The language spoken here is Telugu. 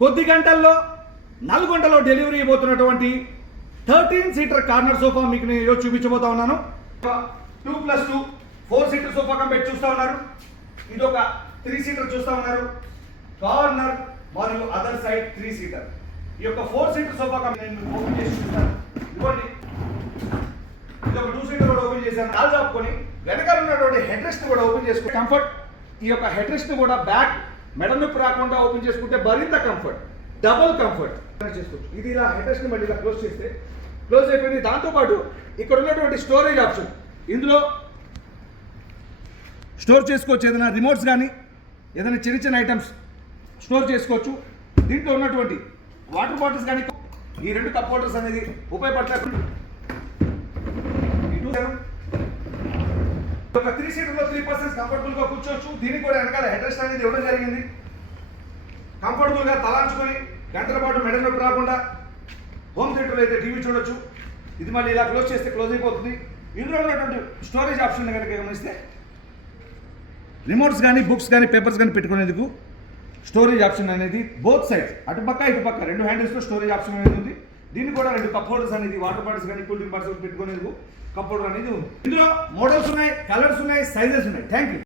కొద్ది గంటల్లో నల్గొండలో డెలివరీ ఇవ్వబోతున్నటువంటి 13 సీటర్ కార్నర్ సోఫా మీకు నేను ఈరోజు చూపించబోతా ఉన్నాను. 2+2 4 సీటర్ సోఫా కంపెనీ చూస్తా ఉన్నారు. ఇది ఒక 3 సీటర్ చూస్తా ఉన్నారు. కార్నర్ మరియు అదర్ సైడ్ 3 సీటర్. ఈ యొక్క 4 సీటర్ సోఫా కంపెనీ నేను ఓపెన్ చేసి చూస్తాను. ఇదిగోండి, ఇది ఒక 2 సీటర్ కూడా ఓపెన్ చేశాను. కాల్ చాపుకొని వెనకాల ఉన్నటువంటి హెడ్ రెస్ట్ కూడా ఓపెన్ చేసుకుంటే కంఫర్ట్. ఈ యొక్క హెడ్ రెస్ట్ కూడా బ్యాక్ మెడ నొప్పి రాకుండా ఓపెన్ చేసుకుంటే మరింత కంఫర్ట్, డబుల్ కంఫర్ట్ చేసుకోవచ్చు. ఇది ఇలా హెడ్ రెస్ట్ మళ్ళీ ఇలా క్లోజ్ చేస్తే క్లోజ్ అయిపోయింది. దాంతోపాటు ఇక్కడ ఉన్నటువంటి స్టోరేజ్ ఆప్షన్, ఇందులో స్టోర్ చేసుకోవచ్చు. ఏదైనా రిమోట్స్ కానీ ఏదైనా చిన్న చిన్న ఐటమ్స్ స్టోర్ చేసుకోవచ్చు. దీంట్లో ఉన్నటువంటి వాటర్ బాటిల్స్ కానీ ఈ 2 కప్ హోల్డర్స్ అనేది ఉపయోగపడతాయి. ఒక 3 సీటర్లో 3 పర్సన్స్ కంఫర్టబుల్గా కూర్చోవచ్చు. దీనికి కూడా వెనకాల హెడ్ రెస్ట్ అనేది ఇవ్వడం జరిగింది. కంఫర్టబుల్గా తలాంచుకొని గంటల పాటు మెడ నొప్పి రాకుండా హోమ్ థియేటర్లో అయితే టీవీ చూడొచ్చు. ఇది మళ్ళీ ఇలా క్లోజ్ చేస్తే క్లోజ్ అయిపోతుంది. ఇందులో ఉన్నటువంటి స్టోరేజ్ ఆప్షన్ కనుక గమనిస్తే రిమోట్స్ కానీ బుక్స్ కానీ పేపర్స్ కానీ పెట్టుకునేందుకు స్టోరేజ్ ఆప్షన్ అనేది బోత్ సైడ్స్, అటుపక్క ఇటుపక్క 2 హ్యాండిల్స్లో స్టోరేజ్ ఆప్షన్ అనేది ఉంది. దీనికి కూడా 2 కప్ హోల్డర్స్ అనేది వాటర్ బాటిల్స్ కానీ కూల్ డ్రింక్ బాటిల్స్ పెట్టుకునేందుకు కప్ హోల్డర్ అనేది ఉంది. ఇందులో మోడల్స్ ఉన్నాయి, కలర్స్ ఉన్నాయి, సైజెస్ ఉన్నాయి. Thank you.